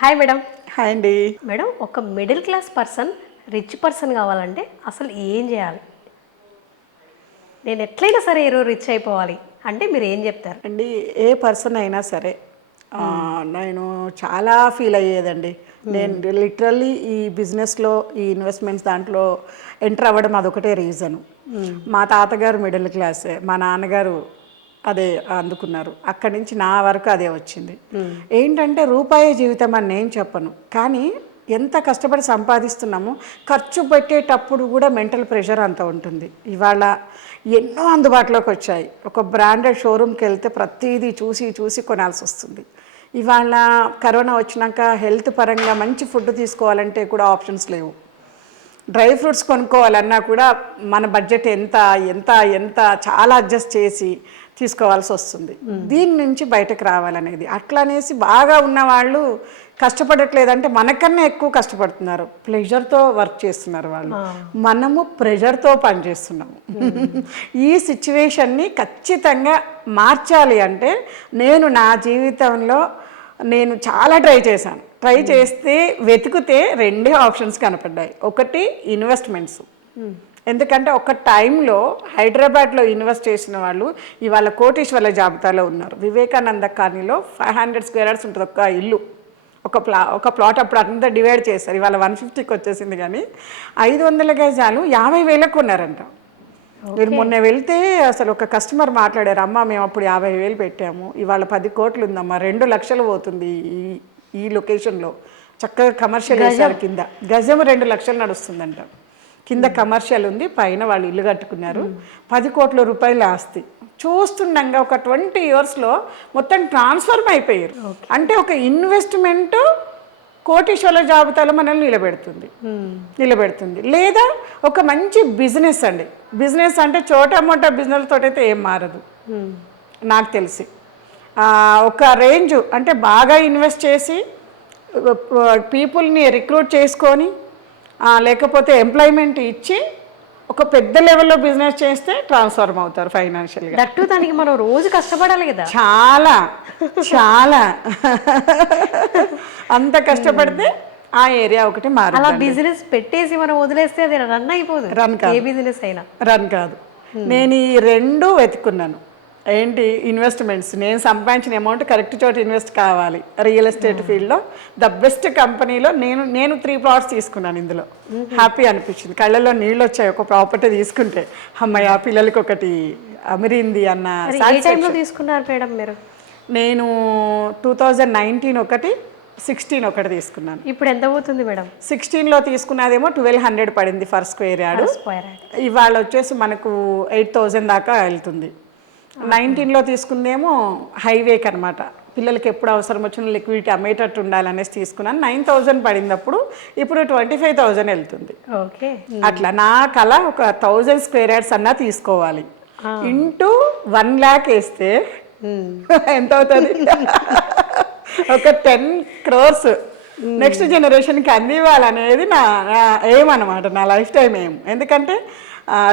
Hi madam. Hi అండి. Madam, ఒక middle class person rich person కావాలంటే అసలు ఏం చేయాలి? నేను ఎట్లయినా సరే ఈరోజు రిచ్ అయిపోవాలి అంటే మీరు ఏం చెప్తారు? అండి, ఏ పర్సన్ అయినా సరే నేను చాలా ఫీల్ అయ్యేదండి. నేను లిటరల్లీ ఈ బిజినెస్లో ఈ ఇన్వెస్ట్మెంట్స్ దాంట్లో ఎంటర్ అవ్వడం అదొకటే రీజను. మా తాతగారు మిడిల్ క్లాసే, మా నాన్నగారు అదే అందుకున్నారు. అక్కడి నుంచి నా వరకు అదే వచ్చింది. ఏంటంటే రూపాయి జీవితం అని నేను చెప్పను, కానీ ఎంత కష్టపడి సంపాదిస్తున్నామో ఖర్చు పెట్టేటప్పుడు కూడా మెంటల్ ప్రెషర్ అంత ఉంటుంది. ఇవాళ ఎన్నో అందుబాటులోకి వచ్చాయి. ఒక బ్రాండెడ్ షోరూమ్కి వెళ్తే ప్రతిదీ చూసి చూసి కొనాల్సి వస్తుంది. ఇవాళ కరోనా వచ్చినాక హెల్త్ పరంగా మంచి ఫుడ్ తీసుకోవాలంటే కూడా ఆప్షన్స్ లేవు. డ్రై ఫ్రూట్స్ కొనుక్కోవాలన్నా కూడా మన బడ్జెట్ ఎంత ఎంత ఎంత చాలా అడ్జస్ట్ చేసి తీసుకోవాల్సి వస్తుంది. దీని నుంచి బయటకు రావాలనేది అట్లా అనేసి బాగా ఉన్నవాళ్ళు కష్టపడట్లేదంటే మనకన్నా ఎక్కువ కష్టపడుతున్నారు. ప్లెజర్తో వర్క్ చేస్తున్నారు వాళ్ళు, మనము ప్రెషర్తో పనిచేస్తున్నాము. ఈ సిచ్యువేషన్ని ఖచ్చితంగా మార్చాలి అంటే నేను నా జీవితంలో నేను చాలా ట్రై చేశాను. ట్రై చేస్తే వెతికితే రెండే ఆప్షన్స్ కనపడ్డాయి. ఒకటి ఇన్వెస్ట్మెంట్స్. ఎందుకంటే ఒక టైంలో హైదరాబాద్లో ఇన్వెస్ట్ చేసిన వాళ్ళు ఇవాళ కోటీశ్వర్ల జాబితాలో ఉన్నారు. వివేకానంద కాలనీలో 500 స్క్వేర్ యార్డ్స్ ఉంటుంది ఒక ఇల్లు, ఒక ప్లాట్. అప్పుడు అంతా డివైడ్ చేశారు. ఇవాళ 150కి వచ్చేసింది. కానీ 500 గజాలు 50,000 కొన్నారంట. మీరు మొన్న వెళ్తే అసలు ఒక కస్టమర్ మాట్లాడారు, అమ్మ మేము అప్పుడు 50,000 పెట్టాము, ఇవాళ 10 కోట్లు ఉందమ్మా, 2 లక్షలు పోతుంది ఈ లొకేషన్లో. చక్కగా కమర్షియల్ వేశారు. కింద గజం 2 లక్షలు నడుస్తుందంట. కింద కమర్షియల్ ఉంది, పైన వాళ్ళు ఇల్లు కట్టుకున్నారు. 10 కోట్ల రూపాయల ఆస్తి. చూస్తుండగా ఒక 20 ఇయర్స్లో మొత్తం ట్రాన్స్ఫర్మ్ అయిపోయారు. అంటే ఒక ఇన్వెస్ట్మెంట్ కోటీశ్వర్ల జాబితాలో మనల్ని నిలబెడుతుంది. లేదా ఒక మంచి బిజినెస్ అండి. బిజినెస్ అంటే మోటా బిజినెస్ తోటైతే ఏం మారదు నాకు తెలిసి. ఒక రేంజ్ అంటే బాగా ఇన్వెస్ట్ చేసి పీపుల్ని రిక్రూట్ చేసుకొని లేకపోతే ఎంప్లాయ్మెంట్ ఇచ్చి ఒక పెద్ద లెవెల్లో బిజినెస్ చేస్తే ట్రాన్స్ఫార్మ్ అవుతారు ఫైనాన్షియల్గా. దట్టు దానికి మనం రోజు కష్టపడాలి కదా, చాలా చాలా. అంత కష్టపడితే ఆ ఏరియా ఒకటి మారు. అలా బిజినెస్ పెట్టేసి మనం వదిలేస్తే అది రన్ అయిపోదు. ఏ బిజినెస్ అయినా రన్ కాదు. నేను ఈ 2 వెతుకున్నాను. ఏంటి? ఇన్వెస్ట్మెంట్స్. నేను సంపాదించిన అమౌంట్ కరెక్ట్ చోట ఇన్వెస్ట్ కావాలి. రియల్ ఎస్టేట్ ఫీల్డ్లో ద బెస్ట్ కంపెనీలో నేను 3 ప్లాట్స్ తీసుకున్నాను. ఇందులో హ్యాపీ అనిపించింది, కళ్ళల్లో నీళ్ళు వచ్చాయి. ఒక ప్రాపర్టీ తీసుకుంటే అమ్మాయి ఆ పిల్లలకి ఒకటి అమిరింది అన్న. తీసుకున్నారు మేడం మీరు? నేను 2019 ఒకటి, 16 ఒకటి తీసుకున్నాను. ఇప్పుడు ఎంత పోతుంది మేడం? 16లో తీసుకున్నదేమో 1200 పడింది ఫర్ స్క్వేర్ యార్డ్. ఇవాళ వచ్చేసి మనకు 8,000 దాకా వెళ్తుంది. 19లో తీసుకుందేమో హైవేకి అనమాట. పిల్లలకి ఎప్పుడు అవసరం వచ్చిన లిక్విడిటీ అమ్మేటట్టు ఉండాలనేసి తీసుకున్నాను. 9,000 పడింది అప్పుడు. ఇప్పుడు 25,000 వెళ్తుంది. ఓకే. అట్లా నా కళ ఒక 1000 స్క్వేర్ యార్డ్స్ అన్నా తీసుకోవాలి. ఇంటూ 1 lakh వేస్తే ఎంత అవుతుంది? ఒక 10 crores నెక్స్ట్ జనరేషన్కి అందివ్వాలనేది నా ఎయిమ్ అనమాట, నా లైఫ్ టైం ఎయిమ్. ఎందుకంటే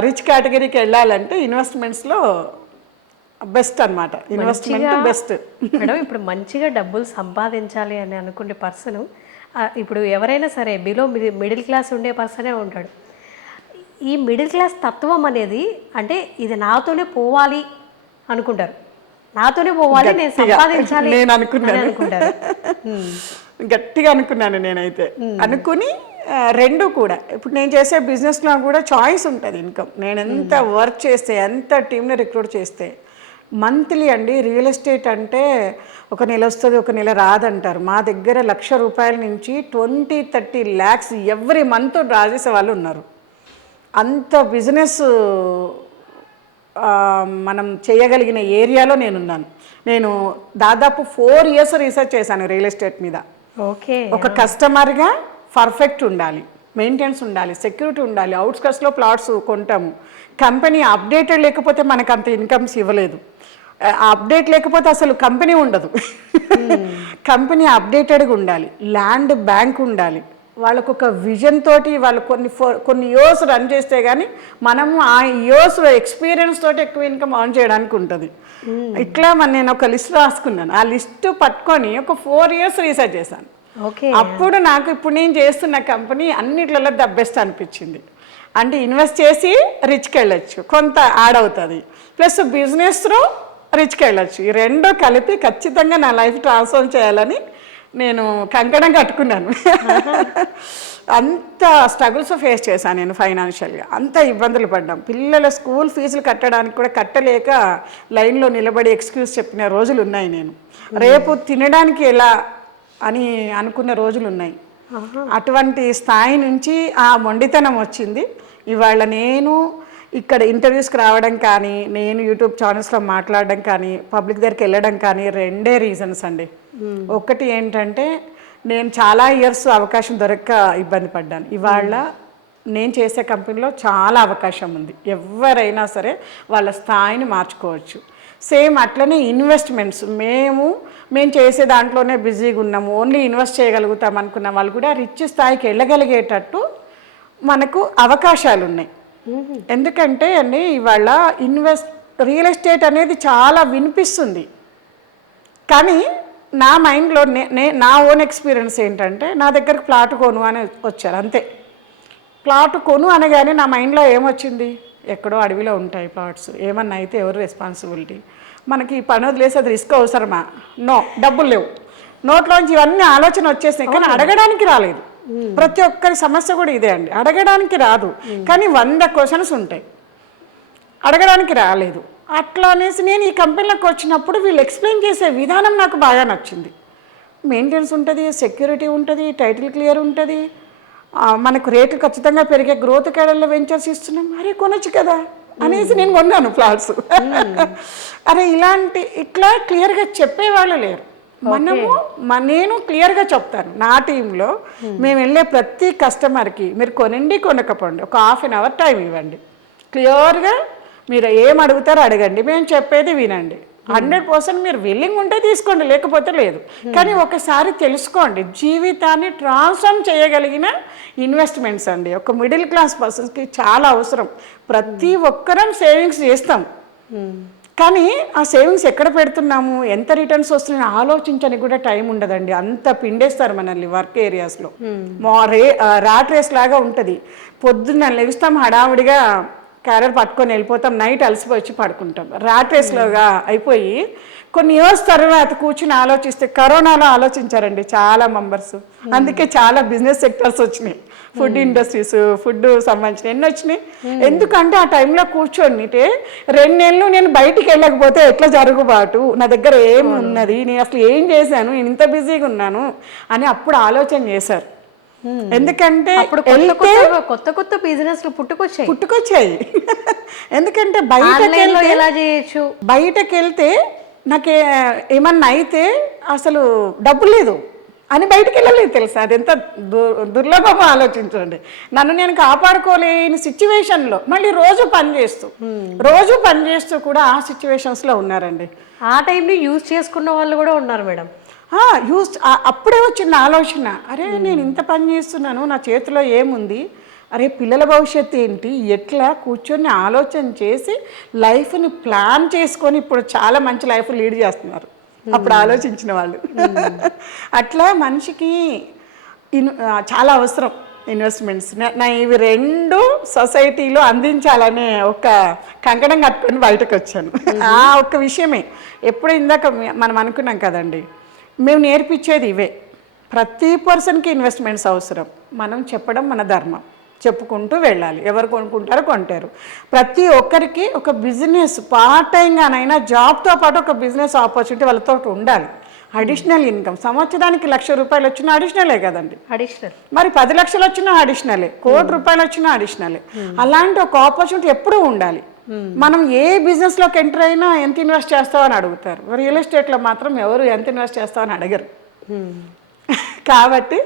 రిచ్ కేటగిరీకి వెళ్ళాలంటే ఇన్వెస్ట్మెంట్స్లో బెస్ట్ అనమాట. Investment best madam. ఇప్పుడు మంచిగా డబ్బులు సంపాదించాలి అని అనుకునే పర్సన్, ఇప్పుడు ఎవరైనా సరే బిలో మిడిల్ క్లాస్ ఉండే పర్సనే ఉంటాడు. ఈ మిడిల్ క్లాస్ తత్వం అనేది అంటే ఇది నాతోనే పోవాలి అనుకుంటారు. నాతోనే పోవాలి, నేను సంపాదించాలి నేను అనుకుంటాను. గట్టిగా అనుకున్నాను నేనైతే. అనుకుని 2 కూడా ఇప్పుడు నేను చేసే బిజినెస్లో కూడా చాయిస్ ఉంటుంది ఇన్కమ్. నేను ఎంత వర్క్ చేస్తే, ఎంత టీంని రిక్రూట్ చేస్తే మంత్లీ అండి. రియల్ ఎస్టేట్ అంటే ఒక నెల వస్తుంది, ఒక నెల రాదంటారు. మా దగ్గర ₹1,00,000 నుంచి 20-30 lakhs ఎవ్రీ మంత్ డ్రా చేసే వాళ్ళు ఉన్నారు. అంత బిజినెస్ మనం చేయగలిగిన ఏరియాలో నేనున్నాను. నేను దాదాపు 4 years రీసెర్చ్ చేశాను రియల్ ఎస్టేట్ మీద. ఓకే. ఒక కస్టమర్గా పర్ఫెక్ట్ ఉండాలి, మెయింటెనెన్స్ ఉండాలి, సెక్యూరిటీ ఉండాలి. అవుట్స్కట్స్లో ప్లాట్స్ కొంటాము. కంపెనీ అప్డేటెడ్ లేకపోతే మనకు అంత ఇన్కమ్స్ ఇవ్వలేదు. అప్డేట్ లేకపోతే అసలు కంపెనీ ఉండదు. కంపెనీ అప్డేటెడ్గా ఉండాలి, ల్యాండ్ బ్యాంక్ ఉండాలి. వాళ్ళకు ఒక విజన్ తోటి వాళ్ళు కొన్ని ఇయర్స్ రన్ చేస్తే కానీ మనము ఆ ఇయర్స్ ఎక్స్పీరియన్స్ తోటి ఎక్కువ ఇన్కమ్ ఆన్ చేయడానికి ఉంటుంది. ఇట్లా నేను ఒక లిస్ట్ రాసుకున్నాను. ఆ లిస్ట్ పట్టుకొని ఒక 4 years రీసెర్చ్ చేశాను. ఓకే. అప్పుడు నాకు ఇప్పుడు నేను చేస్తున్న కంపెనీ అన్నిట్లలో ద బెస్ట్ అనిపించింది. అంటే ఇన్వెస్ట్ చేసి రిచ్కి వెళ్ళొచ్చు, కొంత యాడ్ అవుతుంది, ప్లస్ బిజినెస్లో రిచ్కి వెళ్ళొచ్చు. ఈ రెండు కలిపి ఖచ్చితంగా నా లైఫ్ ట్రాన్స్ఫార్మ్ చేయాలని నేను కంకణం కట్టుకున్నాను. అంత స్ట్రగుల్స్ ఫేస్ చేశాను నేను ఫైనాన్షియల్గా, అంత ఇబ్బందులు పడ్డాం. పిల్లల స్కూల్ ఫీజులు కట్టడానికి కూడా కట్టలేక లైన్లో నిలబడి ఎక్స్క్యూజ్ చెప్పిన రోజులు ఉన్నాయి. నేను రేపు తినడానికి ఎలా అని అనుకున్న రోజులు ఉన్నాయి. అటువంటి స్థాయి నుంచి ఆ మొండితనం వచ్చింది. ఇవాళ నేను ఇక్కడ ఇంటర్వ్యూస్కి రావడం కానీ, నేను యూట్యూబ్ ఛానల్స్లో మాట్లాడడం కానీ, పబ్లిక్ దగ్గరికి వెళ్ళడం కానీ రెండే రీజన్స్ అండి. ఒకటి ఏంటంటే నేను చాలా ఇయర్స్ అవకాశం దొరక్క ఇబ్బంది పడ్డాను. ఇవాళ నేను చేసే కంపెనీలో చాలా అవకాశం ఉంది, ఎవరైనా సరే వాళ్ళ స్థాయిని మార్చుకోవచ్చు. సేమ్ అట్లనే ఇన్వెస్ట్మెంట్స్, మేము చేసే దాంట్లోనే బిజీగా ఉన్నాము, ఓన్లీ ఇన్వెస్ట్ చేయగలుగుతాం అనుకున్న వాళ్ళు కూడా రిచ్ స్థాయికి వెళ్ళగలిగేటట్టు మనకు అవకాశాలు ఉన్నాయి. ఎందుకంటే అండి ఇవాళ రియల్ ఎస్టేట్ అనేది చాలా వినిపిస్తుంది, కానీ నా మైండ్లో నా ఓన్ ఎక్స్పీరియన్స్ ఏంటంటే, నా దగ్గరకు ప్లాట్ కొను అని వచ్చారు అంతే. ప్లాట్ కొను అనగానే నా మైండ్లో ఏమొచ్చింది, ఎక్కడో అడవిలో ఉంటాయి ప్లాట్స్, ఏమన్నా అయితే ఎవరు రెస్పాన్సిబిలిటీ, మనకి పని వదిలేసి అది రిస్క్ అవసరమా, నో, డబ్బులు లేవు, నోట్లోంచి ఇవన్నీ ఆలోచన వచ్చేసినాయి. కానీ అడగడానికి రాలేదు. ప్రతి ఒక్కరి సమస్య కూడా ఇదే అండి, అడగడానికి రాదు, కానీ 100 క్వశ్చన్స్ ఉంటాయి, అడగడానికి రాలేదు. అట్లా అనేసి నేను ఈ కంపెనీలోకి వచ్చినప్పుడు వీళ్ళు ఎక్స్ప్లెయిన్ చేసే విధానం నాకు బాగా నచ్చింది. మెయింటెనెన్స్ ఉంటుంది, సెక్యూరిటీ ఉంటుంది, టైటిల్ క్లియర్ ఉంటుంది, మనకు రేట్లు ఖచ్చితంగా పెరిగే గ్రోత్ కేడర్లో వెంచర్స్ ఇస్తున్నాం, అరే కొనొచ్చు కదా అనేసి నేను కొన్నాను ప్లాట్స్. అరే ఇట్లా క్లియర్గా చెప్పేవాళ్ళు లేరు. నేను క్లియర్గా చెప్తాను, నా టీంలో మేము వెళ్ళే ప్రతి కస్టమర్కి మీరు కొనండి కొనకపోండి, ఒక ½ an hour టైం ఇవ్వండి, క్లియర్గా మీరు ఏం అడుగుతారో అడగండి, మేము చెప్పేది వినండి, 100% మీరు విల్లింగ్ ఉంటే తీసుకోండి, లేకపోతే లేదు. కానీ ఒకసారి తెలుసుకోండి, జీవితాన్ని ట్రాన్స్ఫార్మ్ చేయగలిగిన ఇన్వెస్ట్మెంట్స్ అండి ఒక మిడిల్ క్లాస్ పర్సన్స్కి చాలా అవసరం. ప్రతి ఒక్కరం సేవింగ్స్ చేస్తాం, కానీ ఆ సేవింగ్స్ ఎక్కడ పెడుతున్నాము, ఎంత రిటర్న్స్ వస్తున్నాయని ఆలోచించడానికి కూడా టైం ఉండదండి. అంత పిండేస్తారు మనల్ని వర్క్ ఏరియాస్లో. రాట్ రేస్ లాగా ఉంటుంది. పొద్దున్న లెగుస్తాం, హడావుడిగా క్యారియర్ పట్టుకొని వెళ్ళిపోతాం, నైట్ అలసిపోయి వచ్చి పడుకుంటాం. రాట్ రేస్లోగా అయిపోయి కొన్ని ఇయర్స్ తర్వాత కూర్చుని ఆలోచిస్తే, కరోనాలో ఆలోచించారండి చాలా మెంబర్స్. అందుకే చాలా బిజినెస్ సెక్టర్స్ వచ్చినాయి, ఫుడ్ ఇండస్ట్రీస్, ఫుడ్ సంబంధించిన ఎన్ని వచ్చినాయి. ఎందుకంటే ఆ టైంలో కూర్చొనిటే 2 నెలలు నేను బయటికి వెళ్ళకపోతే ఎట్లా జరుగుబాటు, నా దగ్గర ఏం ఉన్నది, నేను అసలు ఏం చేశాను, నేను ఇంత బిజీగా ఉన్నాను అని అప్పుడు ఆలోచన చేశారు. ఎందుకంటే కొత్త కొత్త బిజినెస్లు పుట్టుకొచ్చాయి. ఎందుకంటే బయటకు వెళ్తే నాకు ఏమన్నా అయితే అసలు డబ్బు లేదు అని బయటకు వెళ్ళలేదు తెలుసా, అది ఎంత దుర్లభమో ఆలోచించండి. నన్ను నేను కాపాడుకోలేని సిచ్యువేషన్లో మళ్ళీ రోజు పని చేస్తూ కూడా ఆ సిచ్యువేషన్స్లో ఉన్నారండి. ఆ టైంని యూజ్ చేసుకున్న వాళ్ళు కూడా ఉన్నారు మేడం. అప్పుడే వచ్చిన ఆలోచన, అరే నేను ఇంత పని చేస్తున్నాను, నా చేతిలో ఏముంది, అరే పిల్లల భవిష్యత్తు ఏంటి, ఎట్లా కూర్చొని ఆలోచన చేసి లైఫ్ని ప్లాన్ చేసుకొని ఇప్పుడు చాలా మంచి లైఫ్ లీడ్ చేస్తున్నారు అప్పుడు ఆలోచించిన వాళ్ళు. అట్లా మనిషికి చాలా అవసరం ఇన్వెస్ట్మెంట్స్. ఇవి 2 సొసైటీలో అందించాలనే ఒక కంకణం కట్టుకొని బయటకు వచ్చాను. ఆ ఒక్క విషయమే. ఎప్పుడు ఇందాక మనం అనుకున్నాం కదండి, మేము నేర్పించేది ఇవే. ప్రతి పర్సన్కి ఇన్వెస్ట్మెంట్స్ అవసరం, మనం చెప్పడం మన ధర్మం, చెప్పుకుంటూ వెళ్ళాలి. ఎవరు కొనుక్కుంటారో కొంటారు. ప్రతి ఒక్కరికి ఒక బిజినెస్ పార్ట్ టైంగానైనా జాబ్తో పాటు ఒక బిజినెస్ ఆపర్చునిటీ వాళ్ళతో ఉండాలి. అడిషనల్ ఇన్కమ్, సంవత్సరానికి ₹1,00,000 వచ్చినా అడిషనలే కదండి, మరి 10 లక్షలు వచ్చినా అడిషనలే, ₹1,00,00,000 వచ్చినా అడిషనలే. అలాంటి ఒక ఆపర్చునిటీ ఎప్పుడూ ఉండాలి. మనం ఏ బిజినెస్లోకి ఎంటర్ అయినా ఎంత ఇన్వెస్ట్ చేస్తామని అడుగుతారు, రియల్ ఎస్టేట్లో మాత్రం ఎవరు ఎంత ఇన్వెస్ట్ చేస్తామని అడగరు. కాబట్టి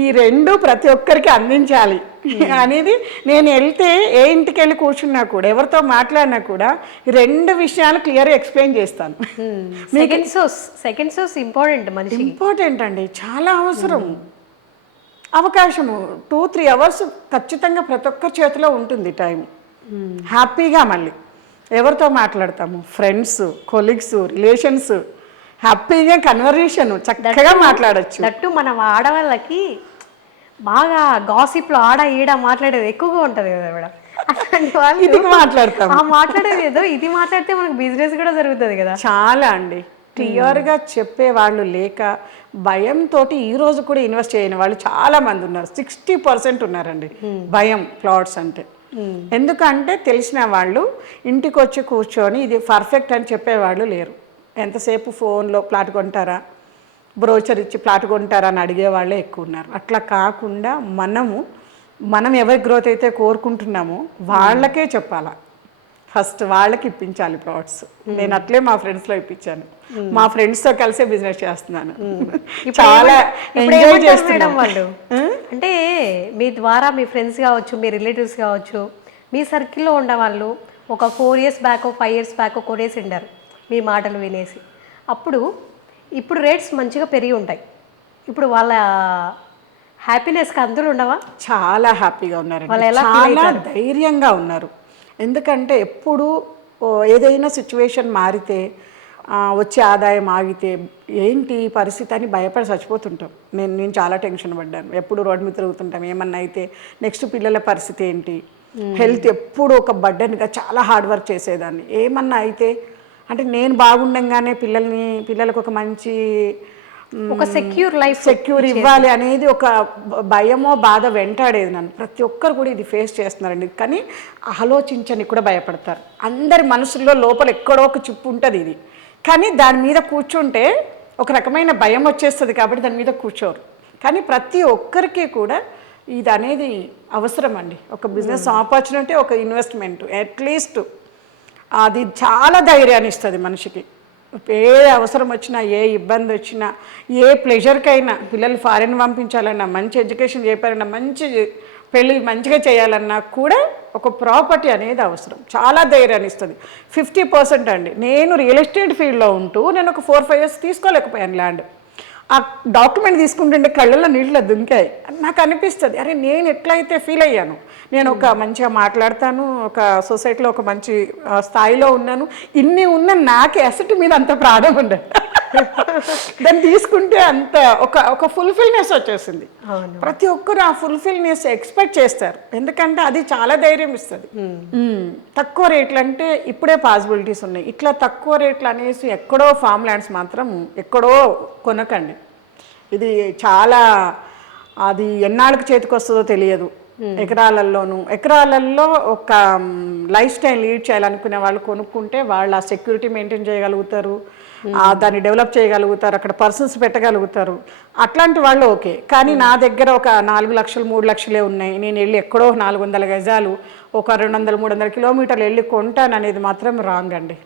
ఈ 2 ప్రతి ఒక్కరికి అందించాలి అనేది నేను వెళ్తే, ఏ ఇంటికి వెళ్ళి కూర్చున్నా కూడా, ఎవరితో మాట్లాడినా కూడా ఈ 2 విషయాలు క్లియర్గా ఎక్స్ప్లెయిన్ చేస్తాను. సెకండ్ సోర్స్ ఇంపార్టెంట్ అండి, చాలా అవసరం. అవకాశము 2-3 అవర్స్ ఖచ్చితంగా ప్రతి ఒక్కరి చేతిలో ఉంటుంది టైం. హ్యాపీగా మళ్ళీ ఎవరితో మాట్లాడతాము, ఫ్రెండ్స్, కొలీగ్స్, రిలేషన్స్, హ్యాపీగా కన్వర్జేషన్ చక్కగా మాట్లాడొచ్చు. దట్టు మన ఆడవాళ్ళకి బాగా గాసిప్లో ఆడ ఈడ మాట్లాడేది ఎక్కువగా ఉంటుంది కదా మేడం. అట్లాంటి వాళ్ళు ఇది మాట్లాడతాం, మాట్లాడేది ఏదో ఇది మాట్లాడితే మనకు బిజినెస్ కూడా జరుగుతుంది కదా. చాలా అండి. క్లియర్గా చెప్పే వాళ్ళు లేక భయంతో ఈ రోజు కూడా ఇన్వెస్ట్ చేయని వాళ్ళు చాలా మంది ఉన్నారు. 60% ఉన్నారండి భయం ప్లాట్స్ అంటే. ఎందుకంటే తెలిసిన వాళ్ళు ఇంటికి వచ్చి కూర్చొని ఇది పర్ఫెక్ట్ అని చెప్పేవాళ్ళు లేరు. ఎంతసేపు ఫోన్లో ప్లాట్ కొంటారా, బ్రోచర్ ఇచ్చి ప్లాట్ కొంటారా అని అడిగేవాళ్ళే ఎక్కువ ఉన్నారు. అట్లా కాకుండా మనం ఎవరి గ్రోత్ అయితే కోరుకుంటున్నామో వాళ్ళకే చెప్పాలా, ఫస్ట్ వాళ్ళకి ఇప్పించాలి ప్లాట్స్. నేను అట్లే మా ఫ్రెండ్స్లో ఇప్పించాను. మా ఫ్రెండ్స్తో కలిసే బిజినెస్ చేస్తున్నాను. చాలా ఎంజాయ్ చేస్తున్నాం వాళ్ళు. అంటే మీ ద్వారా మీ ఫ్రెండ్స్ కావచ్చు, మీ రిలేటివ్స్ కావచ్చు, మీ సర్కిల్లో ఉండేవాళ్ళు ఒక 4 years బ్యాక్ 5 years బ్యాక్ కొనేసి ఉండారు మీ మాటలు వినేసి. ఇప్పుడు రేట్స్ మంచిగా పెరిగి ఉంటాయి. ఇప్పుడు వాళ్ళ హ్యాపీనెస్కి అందులో ఉండవా? చాలా హ్యాపీగా ఉన్నారండి, చాలా ధైర్యంగా ఉన్నారు. ఎందుకంటే ఎప్పుడు ఏదైనా సిచ్యువేషన్ మారితే వచ్చే ఆదాయం ఆగితే ఏంటి పరిస్థితి అని భయపడి చచ్చిపోతుంటాం. నేను చాలా టెన్షన్ పడ్డాను. ఎప్పుడు రోడ్డు మీద తిరుగుతుంటాం, ఏమన్నా అయితే నెక్స్ట్ పిల్లల పరిస్థితి ఏంటి, హెల్త్ ఎప్పుడు ఒక బర్డెన్గా చాలా హార్డ్ వర్క్ చేసేదాన్ని. ఏమన్నా అయితే అంటే నేను బాగుండంగానే పిల్లలకు ఒక మంచి సెక్యూర్ ఇవ్వాలి అనేది ఒక భయమో బాధ వెంటాడేది నన్ను. ప్రతి ఒక్కరు కూడా ఇది ఫేస్ చేస్తున్నారండి. కానీ ఆలోచించని కూడా భయపడతారు. అందరి మనసుల్లో లోపల ఎక్కడో ఒక చిప్పు ఉంటుంది ఇది. కానీ దాని మీద కూర్చుంటే ఒక రకమైన భయం వచ్చేస్తుంది కాబట్టి దాని మీద కూర్చోరు. కానీ ప్రతి ఒక్కరికి కూడా ఇది అనేది అవసరం అండి. ఒక బిజినెస్ ఆపర్చునిటీ, ఒక ఇన్వెస్ట్మెంట్ అట్లీస్ట్ అది చాలా ధైర్యాన్ని ఇస్తుంది మనిషికి. ఏ అవసరం వచ్చినా, ఏ ఇబ్బంది వచ్చినా, ఏ ప్లెజర్కైనా, పిల్లలు ఫారెన్ పంపించాలన్నా, మంచి ఎడ్యుకేషన్ చేయాలన్నా, మంచి పెళ్ళి మంచిగా చేయాలన్నా కూడా ఒక ప్రాపర్టీ అనేది అవసరం. చాలా ధైర్యాన్ని ఇస్తుంది. 50% అండి. నేను రియల్ ఎస్టేట్ ఫీల్డ్లో ఉంటూ నేను ఒక 4-5 years తీసుకోలేకపోయాను ల్యాండ్. ఆ డాక్యుమెంట్ తీసుకుంటుంటే కళ్ళల్లో నీళ్ళు దుంకాయి. నాకు అనిపిస్తుంది, అరే నేను ఎట్లయితే ఫీల్ అయ్యాను, నేను ఒక మంచిగా మాట్లాడతాను, ఒక సొసైటీలో ఒక మంచి స్థాయిలో ఉన్నాను, ఇన్ని ఉన్న నాకు అసెట్ మీద అంత ప్రాణం ఉండదు. దాన్ని తీసుకుంటే అంత ఒక ఫుల్ఫిల్నెస్ వచ్చేసింది. ప్రతి ఒక్కరు ఆ ఫుల్ఫిల్నెస్ ఎక్స్పెక్ట్ చేస్తారు. ఎందుకంటే అది చాలా ధైర్యం ఇస్తుంది. తక్కువ రేట్లు అంటే ఇప్పుడే పాసిబిలిటీస్ ఉన్నాయి. ఇట్లా తక్కువ రేట్లు అనేసి ఎక్కడో ఫామ్ ల్యాండ్స్ మాత్రం ఎక్కడో కొనకండి. ఇది చాలా, అది ఎన్నాళ్ళకి చేతికి వస్తుందో తెలియదు. ఎకరాలలో ఒక లైఫ్ స్టైల్ లీడ్ చేయాలనుకునే వాళ్ళు కొనుక్కుంటే వాళ్ళు ఆ సెక్యూరిటీ మెయింటైన్ చేయగలుగుతారు, దాన్ని డెవలప్ చేయగలుగుతారు, అక్కడ పర్సన్స్ పెట్టగలుగుతారు. అట్లాంటి వాళ్ళు ఓకే. కానీ నా దగ్గర ఒక 4 లక్షలు 3 లక్షలే ఉన్నాయి, నేను వెళ్ళి ఎక్కడో 400 గజాలు ఒక 200-300 కిలోమీటర్లు వెళ్ళి కొంటాను అనేది మాత్రం రాంగ్ అండి.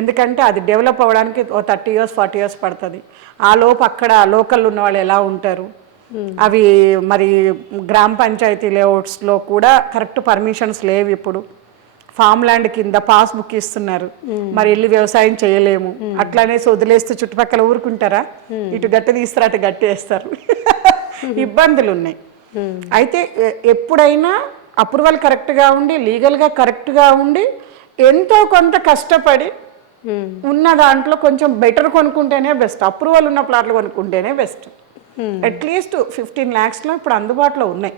ఎందుకంటే అది డెవలప్ అవ్వడానికి 30 years 40 years పడుతుంది. ఆ లోపు అక్కడ లోకల్ ఉన్న వాళ్ళు ఎలా ఉంటారు, అవి మరి గ్రామ పంచాయతీ లేఅవుట్స్లో కూడా కరెక్ట్ పర్మిషన్స్ లేవు. ఇప్పుడు ఫామ్ ల్యాండ్ కింద పాస్బుక్ ఇస్తున్నారు, మరి వెళ్ళి వ్యవసాయం చేయలేము. అట్లానే వదిలేస్తే చుట్టుపక్కల ఊరుకుంటారా, ఇటు గట్టి తీస్తారు అటు గట్టి వేస్తారు. ఇబ్బందులు ఉన్నాయి. అయితే ఎప్పుడైనా అప్రూవల్ కరెక్ట్గా ఉండి, లీగల్గా కరెక్ట్గా ఉండి, ఎంతో కొంత కష్టపడి ఉన్న దాంట్లో కొంచెం బెటర్ కొనుక్కుంటేనే బెస్ట్. అప్రూవల్ ఉన్న ప్లాట్లు కొనుక్కుంటేనే బెస్ట్. అట్లీస్ట్ 15 lakhsలో ఇప్పుడు అందుబాటులో ఉన్నాయి,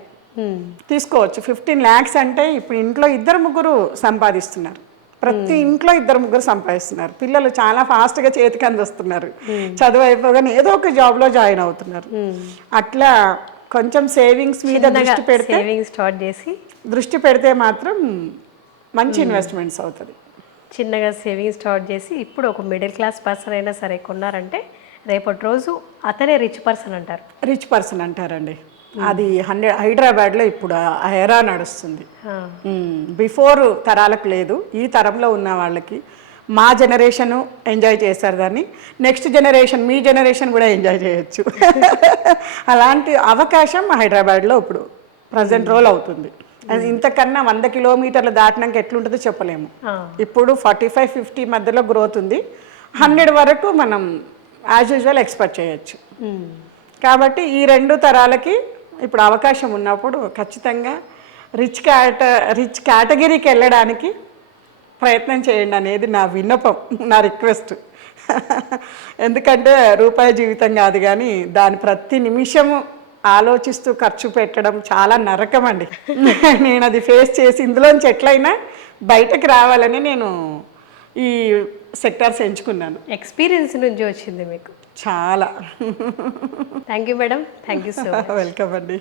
తీసుకోవచ్చు. 15 lakhs అంటే ఇప్పుడు ఇంట్లో 2-3 సంపాదిస్తున్నారు. ప్రతి ఇంట్లో 2-3 సంపాదిస్తున్నారు. పిల్లలు చాలా ఫాస్ట్గా చేతికి అందిస్తున్నారు. చదువు అయిపోగానే ఏదో ఒక జాబ్లో జాయిన్ అవుతున్నారు. అట్లా కొంచెం సేవింగ్స్ మీద దృష్టి పెడితే మాత్రం మంచి ఇన్వెస్ట్మెంట్స్ అవుతుంది. చిన్నగా సేవింగ్స్ స్టార్ట్ చేసి ఇప్పుడు ఒక మిడిల్ క్లాస్ పర్సన్ అయినా సరే కొన్నారంటే రేపటి రోజు అతనే రిచ్ పర్సన్ అంటారండి. అది హైదరాబాద్లో ఇప్పుడు ఆ ఎరా నడుస్తుంది. బిఫోర్ తరాలకు లేదు, ఈ తరంలో ఉన్న వాళ్ళకి మా జనరేషను ఎంజాయ్ చేశారు దాన్ని, నెక్స్ట్ జనరేషన్ మీ జనరేషన్ కూడా ఎంజాయ్ చేయొచ్చు. అలాంటి అవకాశం హైదరాబాద్లో ఇప్పుడు ప్రజెంట్ రోల్ అవుతుంది. ఇంతకన్నా 100 కిలోమీటర్లు దాటినాక ఎట్లుంటుందో చెప్పలేము. ఇప్పుడు 45-50 మధ్యలో గ్రోత్ ఉంది. 100 వరకు మనం యాజ్ యూజువల్ ఎక్స్పెక్ట్ చేయొచ్చు. కాబట్టి ఈ 2 తరాలకి ఇప్పుడు అవకాశం ఉన్నప్పుడు ఖచ్చితంగా రిచ్ కేటగిరీకి వెళ్ళడానికి ప్రయత్నం చేయండి అనేది నా విన్నపం, నా రిక్వెస్ట్. ఎందుకంటే రూపాయి జీవితం కాదు కానీ దాని ప్రతి నిమిషము ఆలోచిస్తూ ఖర్చు పెట్టడం చాలా నరకం అండి. నేను అది ఫేస్ చేసి ఇందులోంచి ఎట్లయినా బయటకు రావాలని నేను ఈ సెక్టార్స్ ఎంచుకున్నాను. ఎక్స్పీరియన్స్ నుంచి వచ్చింది మీకు. చాలా. Thank you madam, thank you so much. Welcome అండి.